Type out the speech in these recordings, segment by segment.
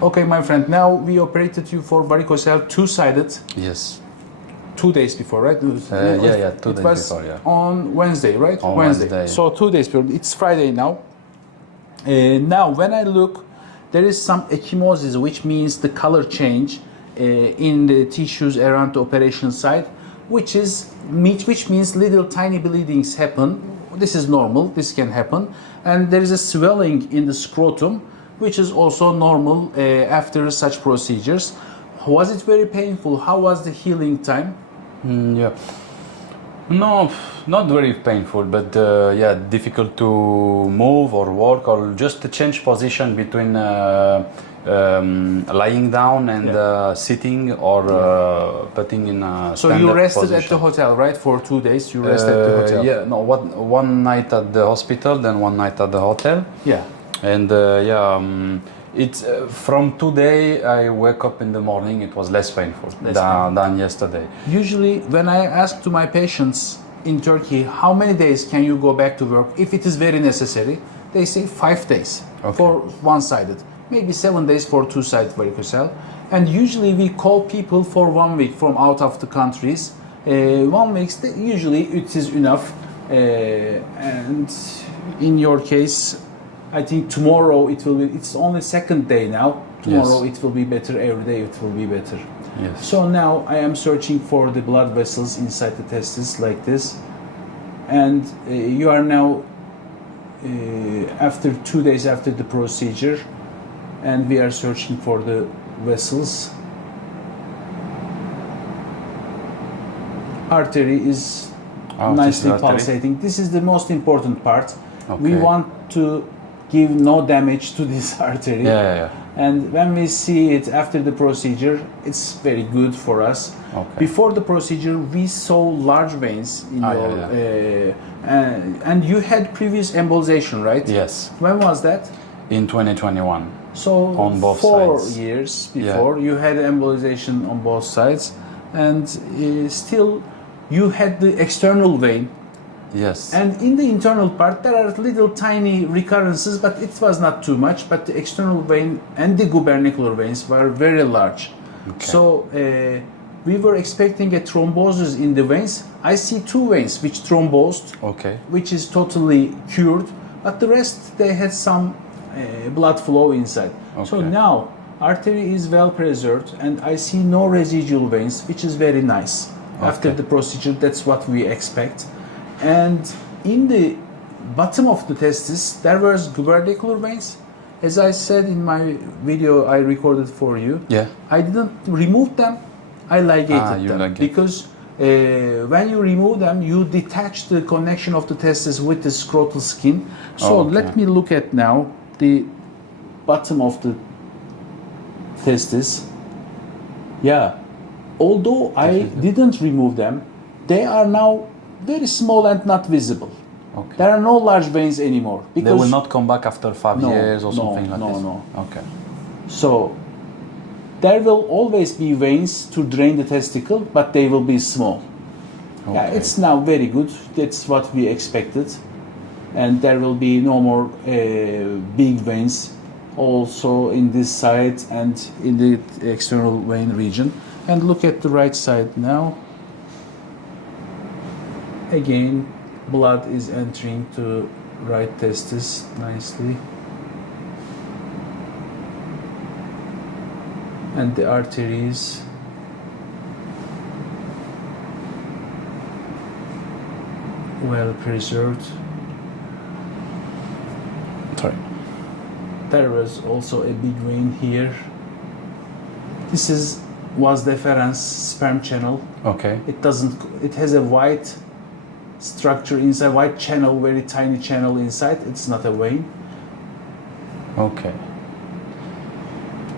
Okay, my friend, now we operated you for varicocele two-sided Yes. 2 days before, right? Yeah, 2 days before, yeah. On Wednesday, right? On Wednesday. So 2 days before. It's Friday now. Now, when I look, there is some ecchymosis, which means the color change in the tissues around the operation site, which means little tiny bleedings happen. This is normal. This can happen, and there is a swelling in the scrotum, which is also normal after such procedures. Was it very painful? How was the healing time? Yeah. No, not very painful, but difficult to move or walk or just to change position between lying down and sitting or putting in a So standard you rested position. at the hotel, right? For 2 days, you rested at the hotel. Yeah, no, one night at the hospital, then one night at the hotel. Yeah. And it's from today I wake up in the morning, it was less painful than yesterday. Usually, when I ask to my patients in Turkey, how many days can you go back to work if it is very necessary, they say 5 days for one-sided, maybe 7 days for two-sided varicocele. And usually we call people for 1 week from out of the countries. 1 week, usually it is enough. And in your case, I think tomorrow it will be, it's only second day now. Tomorrow it will be better, every day it will be better. Yes. So now I am searching for the blood vessels inside the testis like this. And you are now after 2 days after the procedure, and we are searching for the vessels. Artery is nicely pulsating. This is the most important part. Okay. We want to give no damage to this artery. Yeah. And when we see it after the procedure, it's very good for us. Okay. Before the procedure, we saw large veins in your... and you had previous embolization, right? Yes. When was that? In 2021. So on both 4 sides. years before, you had embolization on both sides. And still, you had the external vein. Yes. And in the internal part, there are little tiny recurrences, but it was not too much. But the external vein and the gubernacular veins were very large. Okay. So we were expecting a thrombosis in the veins. I see 2 veins which thrombosed, which is totally cured. But the rest, they had some blood flow inside. So now, artery is well preserved, and I see no residual veins, which is very nice. After the procedure, that's what we expect. And in the bottom of the testis, there was gubernacular veins. As I said in my video I recorded for you, I didn't remove them, I ligated them. Because when you remove them, you detach the connection of the testis with the scrotal skin. So let me look at now the bottom of the testis. Yeah, although I didn't remove them, they are now very small and not visible. There are no large veins anymore. Because they will not come back after 5 years or something like this? No. Okay. So there will always be veins to drain the testicle, but they will be small. Yeah, it's now very good. That's what we expected. And there will be no more big veins also in this side and in the external vein region. And look at the right side now. Again, blood is entering to right testis nicely. And the arteries well preserved. Sorry. There was also a big vein here. This was deferens sperm channel. It has a white structure inside, white channel, very tiny channel inside. It's not a vein.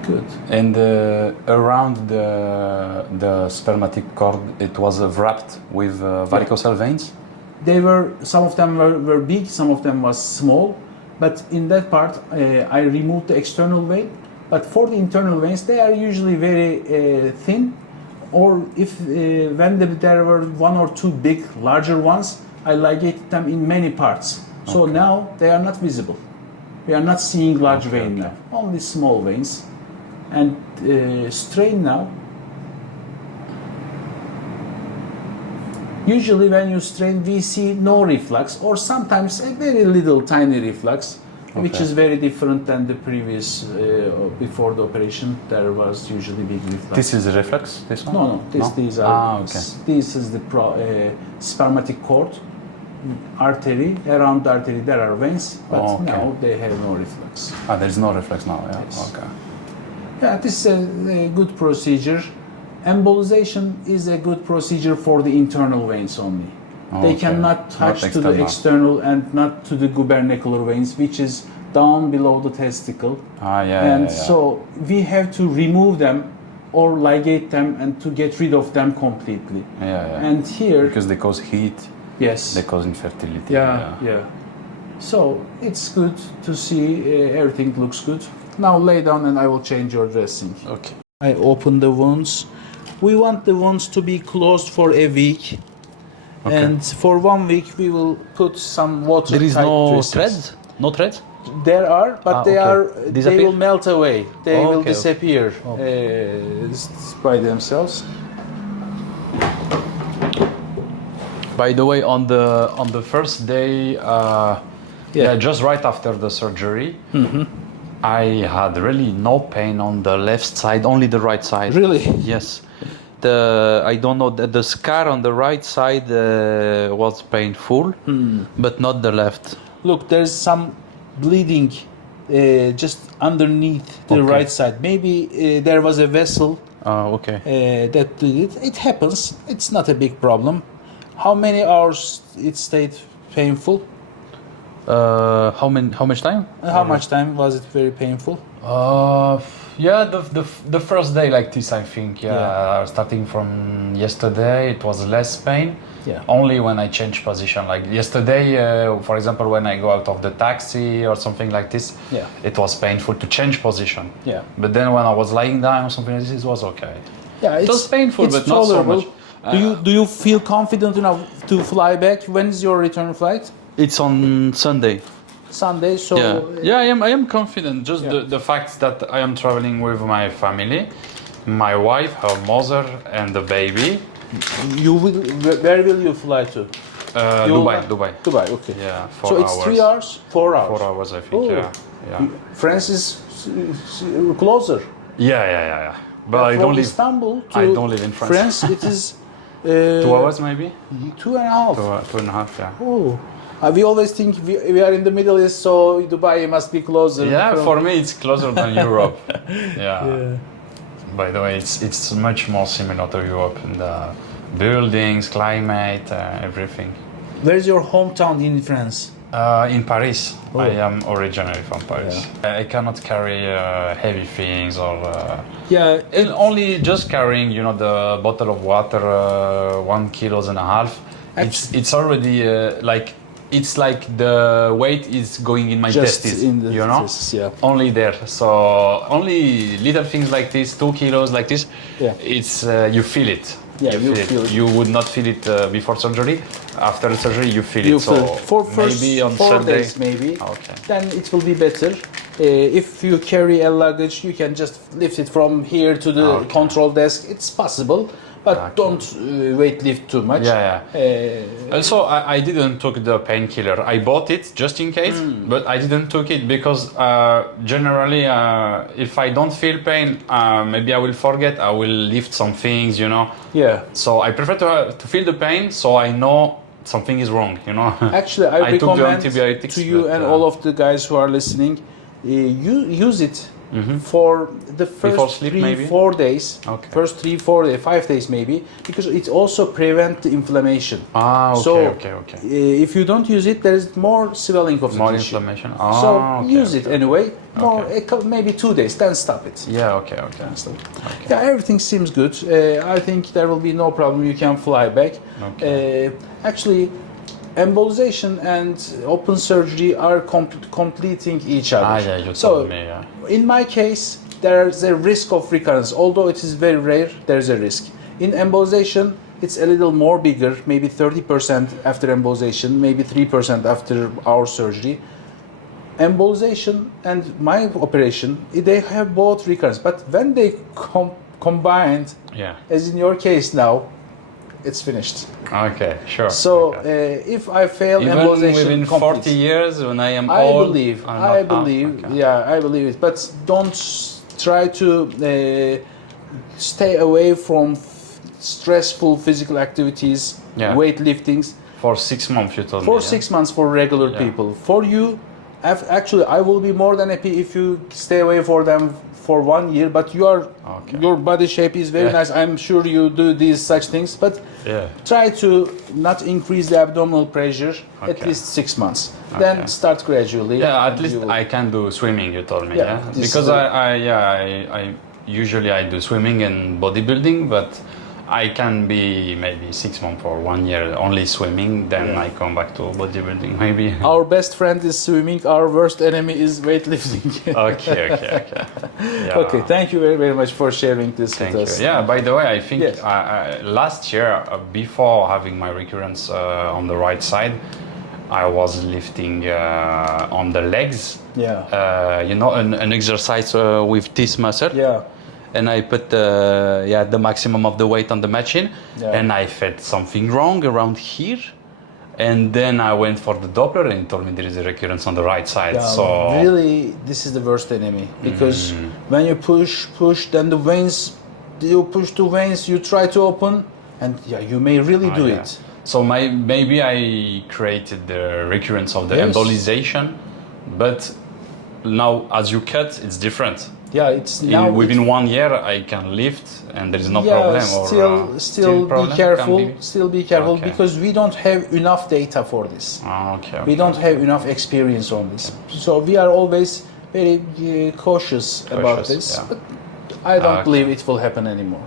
Good. And around the spermatic cord, it was wrapped with varicocele veins? Some of them were big, some of them was small. But in that part, I removed the external vein. But for the internal veins, they are usually very thin. Or if when there were 1 or 2 big, larger ones, I ligated them in many parts. So now they are not visible. We are not seeing large vein now, only small veins. And strain now. Usually when you strain, we see no reflux, or sometimes a very little tiny reflux, which is very different than the previous, before the operation. There was usually big reflux. This is a reflux? This one? No. These are. This is the spermatic cord artery. Around the artery there are veins, but now they have no reflux. There's no reflux now. Yeah. Yes. Okay. Yeah, this is a good procedure. Embolization is a good procedure for the internal veins only. They cannot touch to the external and not to the gubernacular veins, which is down below the testicle. So we have to remove them or ligate them and to get rid of them completely. And here, because they cause heat. Yes. They cause infertility. So it's good to see everything looks good. Now lay down and I will change your dressing. Okay. I open the wounds. We want the wounds to be closed for a week. And for 1 week we will put some water. There is no threads? No threads? There are, but they will melt away. They will disappear by themselves. By the way, on the first day, just right after the surgery, I had really no pain on the left side, only the right side. Really? Yes. I don't know, the scar on the right side was painful, but not the left. Look, there's some bleeding just underneath the right side. Maybe there was a vessel that did it. It happens. It's not a big problem. How many hours it stayed painful? How much time? How much time was it very painful? The first day like this, I think. Starting from yesterday, it was less pain. Only when I change position. Like yesterday, for example, when I go out of the taxi or something like this, it was painful to change position. But then when I was lying down or something like this, it was okay. It was painful, but not so much. Do you feel confident enough to fly back? When is your return flight? It's on Sunday. Sunday, so I am confident. Just the fact that I am traveling with my family, my wife, her mother, and the baby. Where will you fly to? Dubai. Okay. Yeah, 4 hours. So it's 3 hours? 4 hours. 4 hours, I think. France is closer. Yeah. But I don't live. Istanbul to I don't live in France. France, it is 2 hours maybe. 2.5. 2.5. Yeah. Oh. We always think we are in the Middle East, so Dubai must be closer. Yeah, for me it's closer than Europe. By the way, it's much more similar to Europe in the buildings, climate, everything. Where's your hometown in France? In Paris. I am originally from Paris. I cannot carry heavy things or. Only just carrying, the bottle of water, 1.5 kilos. It's already it's like the weight is going in my testes, testes, only there. So only little things like this, 2 kilos like this, it's you feel it. You feel it. You would not feel it before surgery. After the surgery, you feel it. So for first maybe on 4 Sunday, days, maybe. Then it will be better. If you carry a luggage, you can just lift it from here to the control desk. It's possible. But don't weight lift too much. Also, I didn't took the painkiller. I bought it just in case, but I didn't took it because generally, if I don't feel pain, maybe I will forget. I will lift some things, So I prefer to feel the pain, so I know something is wrong, Actually, I took the recommend antibiotics to you and all of the guys who are listening, you use it. For the first 3-4 days, first 3-4 days, 5 days maybe, because it also prevents the inflammation. If you don't use it, there is more swelling of the tissue. Inflammation. Use it anyway. Maybe 2 days, then stop it. Everything seems good. I think there will be no problem. You can fly back. Actually, embolization and open surgery are completing each other. You told me, in my case, there's a risk of recurrence. Although it is very rare, there's a risk. In embolization, it's a little more bigger, maybe 30% after embolization, maybe 3% after our surgery. embolization and my operation, they have both recurrence. But when they combined, as in your case now, it's finished. Okay, sure. So if I fail even embolization within 40 years, when I am I old, believe, I believe it. But don't try to stay away from stressful physical activities, weightliftings. For 6 months, you told me. For 6 months for regular people. For you, actually, I will be more than happy if you stay away for them for 1 year. But your body shape is very nice. I'm sure you do these such things. But try to not increase the abdominal pressure at least 6 months. Then start gradually. Yeah, at least I can do swimming. You told me. Because I usually I do swimming and bodybuilding, but I can be maybe 6 months or 1 year only swimming, then I come back to bodybuilding maybe. Our best friend is swimming, our worst enemy is weightlifting. Okay. Okay, thank you very, very much for sharing this with us. Yeah, by the way, I think last year, before having my recurrence on the right side, I was lifting on the legs. An exercise with this muscle. And I put the maximum of the weight on the machine, and I felt something wrong around here, and then I went for the Doppler and told me there is a recurrence on the right side. So really, this is the worst enemy, because when you push, then the veins, you push the veins, you try to open, and you may really do it. So maybe I created the recurrence of the embolization, but now as you cut, it's different. It's now within 1 year I can lift and there is no problem. Still be careful. Still be careful because we don't have enough data for this. We don't have enough experience on this, so we are always very cautious about this. But I don't believe it will happen anymore.